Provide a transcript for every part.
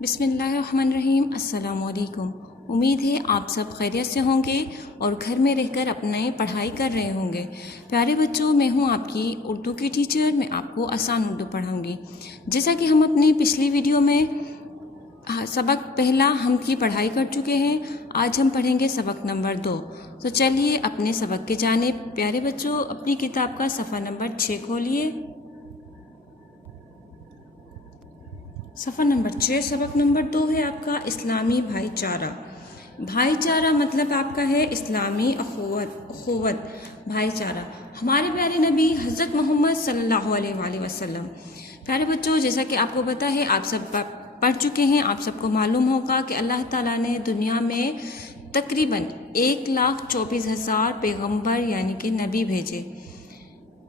बिस्मिल्लाहिर्रहमानिर्रहीम। अस्सलाम वालेकुम। उम्मीद है आप सब खैरियत से होंगे और घर में रहकर अपनी पढ़ाई कर रहे होंगे। प्यारे बच्चों, मैं हूं आपकी उर्दू की टीचर। मैं आपको आसान उर्दू पढ़ाऊंगी। जैसा कि हम अपनी पिछली वीडियो में सबक पहला हम की पढ़ाई कर चुके हैं, आज हम पढ़ेंगे सबक नंबर 2। तो चलिए अपने सबक के जानिब। प्यारे बच्चों, अपनी किताब का सफ़ा नंबर 6 खोलिए। सफ़ा नंबर 6, सबक नंबर 2 है आपका इस्लामी भाईचारा। भाईचारा मतलब आपका है इस्लामी अखुवत भाईचारा। हमारे प्यारे नबी हज़रत मोहम्मद सल्लल्लाहु अलैहि वसल्लम। प्यारे बच्चों, जैसा कि आपको पता है, आप सब पढ़ चुके हैं, आप सबको मालूम होगा कि अल्लाह ताला ने दुनिया में तकरीबन 1,24,000 पैगम्बर यानी कि नबी भेजे।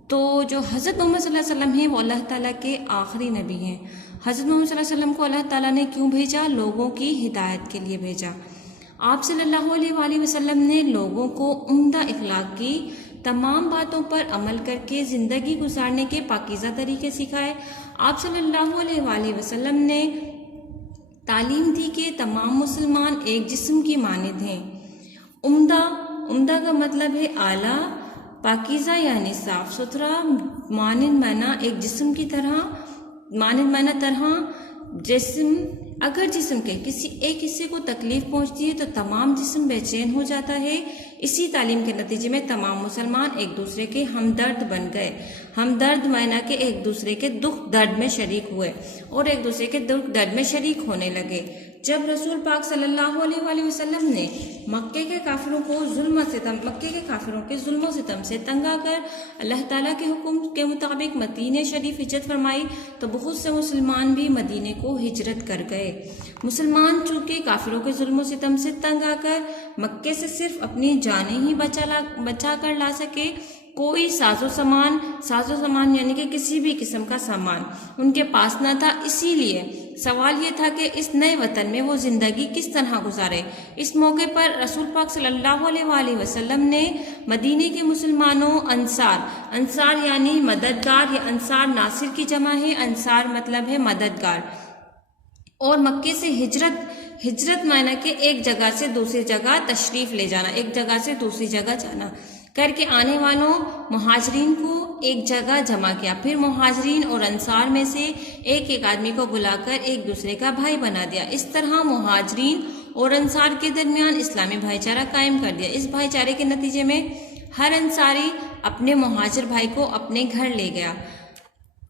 तो जो हज़रत मोहम्मद सल्लल्लाहु अलैहि वसल्लम हैं वो अल्लाह ताला के आखिरी नबी हैं। हज़रत मोहम्मद सल्लल्लाहु अलैहि वसल्लम को अल्लाह ताला ने क्यों भेजा? लोगों की हिदायत के लिए भेजा। आप सल्लल्लाहु अलैहि वसल्लम ने लोगों को उम्दा इखलाक की तमाम बातों पर अमल करके ज़िंदगी गुजारने के पाकीज़ा तरीके सिखाए। आप सल्लल्लाहु अलैहि वसल्लम ने तालीम दी कि तमाम मुसलमान एक जिस्म की मानिंद हैं। उम्दा का मतलब है आला, पाकीज़ा यानी साफ सुथरा, मानिंद माना एक जिस्म की तरह, मानिंद माना तरह। जिस्म अगर जिस्म के किसी एक हिस्से को तकलीफ पहुंचती है तो तमाम जिस्म बेचैन हो जाता है। इसी तालीम के नतीजे में तमाम मुसलमान एक दूसरे के हमदर्द बन गए। हमदर्द माना कि एक दूसरे के दुख दर्द में शरीक हुए और एक दूसरे के दुख दर्द में शरीक होने लगे। जब रसूल पाक सल्लल्लाहु अलैहि वसल्लम ने मक्के के काफिरों के जुल्म सितम से तंग आकर अल्लाह ताला के हुक्म के मुताबिक मदीने शरीफ हिजरत फरमाई तो बहुत से मुसलमान भी मदीने को हिजरत कर गए। मुसलमान चूंकि काफिरों के जुल्म सितम से तंग आकर मक्के से सिर्फ अपनी जानें ही बचा कर ला सके, कोई साजो सामान यानी कि किसी भी किस्म का सामान उनके पास न था। इसीलिए सवाल ये था कि इस नए वतन में वो जिंदगी किस तरह गुजारे। इस मौके पर रसूल पाक सल्लल्लाहु अलैहि वसल्लम ने मदीने के मुसलमानों अंसार यानी मददगार, या अंसार नासिर की जमा है, अंसार मतलब है मददगार, और मक्के से हिजरत माना कि एक जगह से दूसरी जगह तशरीफ ले जाना, एक जगह से दूसरी जगह जाना करके आने वालों मुहाजिरीन को एक जगह जमा किया। फिर मुहाजिरीन और अंसार में से एक एक आदमी को बुलाकर एक दूसरे का भाई बना दिया। इस तरह मुहाजिरीन और अंसार के दरमियान इस्लामी भाईचारा कायम कर दिया। इस भाईचारे के नतीजे में हर अंसारी अपने मुहाजिर भाई को अपने घर ले गया।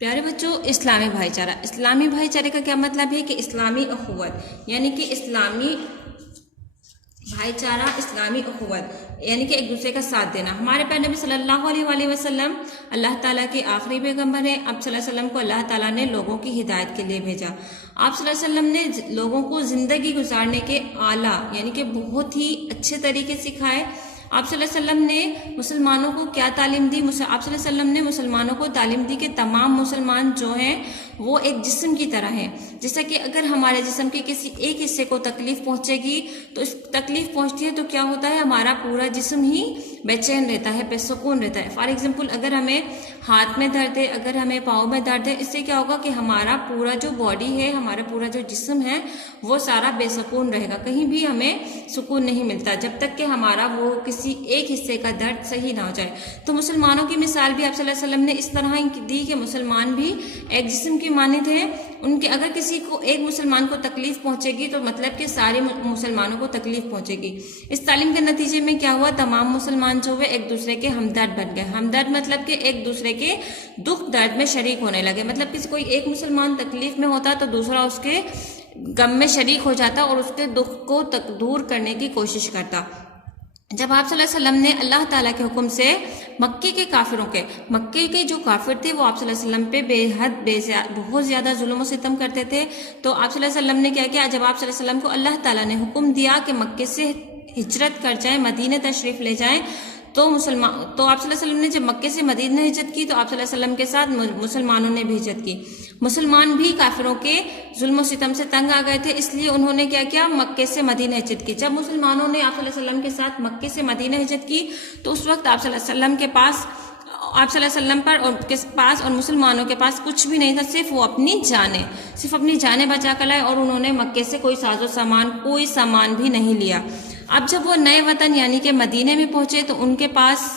प्यारे बच्चों, इस्लामी भाईचारे का क्या मतलब है कि इस्लामी अखुवत यानी कि इस्लामी भाईचारा, इस्लामी अखुवत यानी कि एक दूसरे का साथ देना। हमारे प्यारे नबी सल्लल्लाहु अलैहि वसल्लम अल्लाह ताला के आखिरी पैगंबर हैं। आप सल्लल्लाहु अलैहि वसल्लम को अल्लाह ताला ने लोगों की हिदायत के लिए भेजा। आप सल्लल्लाहु अलैहि वसल्लम ने लोगों को ज़िंदगी गुजारने के आला यानी कि बहुत ही अच्छे तरीके सिखाए। आप सल्लल्लाहु अलैहि वसल्लम ने मुसलमानों को क्या तालीम दी? आप सल्लल्लाहु अलैहि वसल्लम ने मुसलमानों को तालीम दी कि तमाम मुसलमान जो हैं वो एक जिस्म की तरह हैं। जैसे कि अगर हमारे जिस्म के किसी एक हिस्से को तकलीफ पहुंचेगी तो इस तकलीफ पहुंचती है तो क्या होता है, हमारा पूरा जिस्म ही बेचैन रहता है, बेसुकून रहता है। फॉर एग्जाम्पल, अगर हमें हाथ में दर्द है, अगर हमें पाँव में दर्द है, इससे क्या होगा कि हमारा पूरा जो बॉडी है, हमारा पूरा जो जिस्म है वो सारा बेसुकून रहेगा, कहीं भी हमें सुकून नहीं मिलता जब तक कि हमारा वो किसी एक हिस्से का दर्द सही ना हो जाए। तो मुसलमानों की मिसाल भी आप सल्लल्लाहु अलैहि वसल्लम ने इस तरह ही दी कि मुसलमान भी एक जिस्म की मानिंद है। उनके अगर किसी को एक मुसलमान को तकलीफ पहुंचेगी तो मतलब कि सारे मुसलमानों को तकलीफ पहुंचेगी। इस तालीम के नतीजे में क्या हुआ, तमाम मुसलमान जो हुए एक दूसरे के हमदर्द बन गए। हमदर्द मतलब कि एक दूसरे के दुख दर्द में शरीक होने लगे। मतलब कि कोई एक मुसलमान तकलीफ में होता तो दूसरा उसके गम में शरीक हो जाता और उसके दुख को दूर करने की कोशिश करता। जब आप सल्लल्लाहु अलैहि वसल्लम ने अल्लाह ताला के हुक्म से मक्के के जो काफिर थे वो आप सल्लल्लाहु अलैहि वसल्लम पे बहुत ज़्यादा जुल्म सितम करते थे, तो आप सल्लल्लाहु अलैहि वसल्लम ने क्या किया? जब आप सल्लल्लाहु अलैहि वसल्लम को अल्लाह ताला ने हुक्म दिया कि मक्के से हिजरत कर जाएं, मदीने तशरीफ़ ले जाएं, तो आप सल्लल्लाहु अलैहि वसल्लम ने जब मक्के से मदीने हिजरत की तो आप सल्लल्लाहु अलैहि वसल्लम के साथ मुसलमानों ने भी हिजरत की। मुसलमान भी काफिरों के जुल्म सितम से तंग आ गए थे, इसलिए उन्होंने क्या किया, मक्के से मदीना हिजरत की। जब मुसलमानों ने आप सल्लल्लाहु अलैहि वसल्लम के साथ मक्के से मदीना हिजरत की तो उस वक्त आप सल्लल्लाहु अलैहि वसल्लम के पास आप सल्लल्लाहु अलैहि वसल्लम पर और के पास और मुसलमानों के पास कुछ भी नहीं था, सिर्फ वो सिर्फ अपनी जानें बचा कर लाए, और उन्होंने मक्के से कोई साजो सामान, कोई सामान भी नहीं लिया। अब जब वो नए वतन यानी कि मदीने में पहुंचे तो उनके पास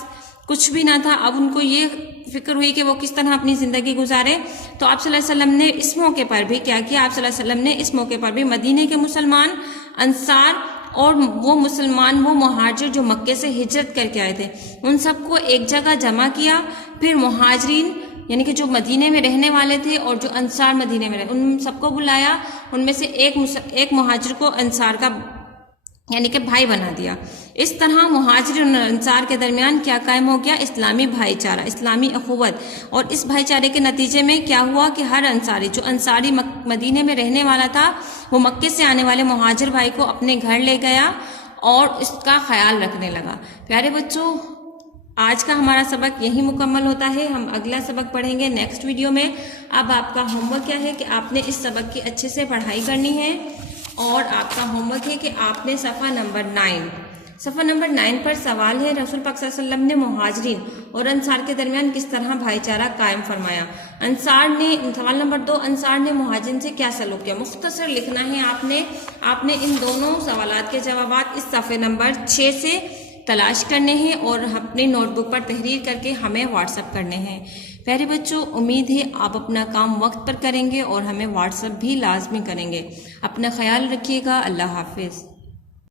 कुछ भी ना था। अब उनको ये फिक्र हुई कि वो किस तरह अपनी ज़िंदगी गुजारे। तो आप सल्लल्लाहु अलैहि वसल्लम ने इस मौके पर भी क्या किया, आप सल्लल्लाहु अलैहि वसल्लम ने इस मौके पर भी मदीने के मुसलमान, अंसार और वो मुसलमान, वो मुहाजिर जो मक्के से हिजरत करके आए थे, उन सबको एक जगह जमा किया। फिर मुहाजिरीन यानी कि जो मदीने में रहने वाले थे और जो अंसार मदीने में रहे, उन सबको बुलाया। उनमें से एक मुहाजिर को अंसार का यानी कि भाई बना दिया। इस तरह मुहाजिर और अंसार के दरमियान क्या कायम हो गया, इस्लामी भाईचारा, इस्लामी अखुवत। और इस भाईचारे के नतीजे में क्या हुआ कि हर अंसारी, जो अंसारी मदीने में रहने वाला था, वो मक्के से आने वाले मुहाजिर भाई को अपने घर ले गया और इसका ख्याल रखने लगा। प्यारे बच्चों, आज का हमारा सबक यही मुकम्मल होता है। हम अगला सबक पढ़ेंगे नेक्स्ट वीडियो में। अब आपका होमवर्क क्या है कि आपने इस सबक की अच्छे से पढ़ाई करनी है, और आपका होमवर्क है कि आपने सफ़ा नंबर 9 पर सवाल है, रसूल पाक सल्लल्लाहु अलैहि वसल्लम ने मुहाजिरीन और अंसार के दरमियान किस तरह भाईचारा कायम फरमाया। सवाल नंबर 2, अंसार ने मुहाजिरीन से क्या सलूक किया। मुख्तसर लिखना है आपने इन दोनों सवालात के जवाब इस सफ़े नंबर 6 से तलाश करने हैं और अपनी नोटबुक पर तहरीर करके हमें व्हाट्सएप करने हैं। प्यारे बच्चों, उम्मीद है आप अपना काम वक्त पर करेंगे और हमें व्हाट्सएप भी लाजमी करेंगे। अपना ख्याल रखिएगा। अल्लाह हाफिज़।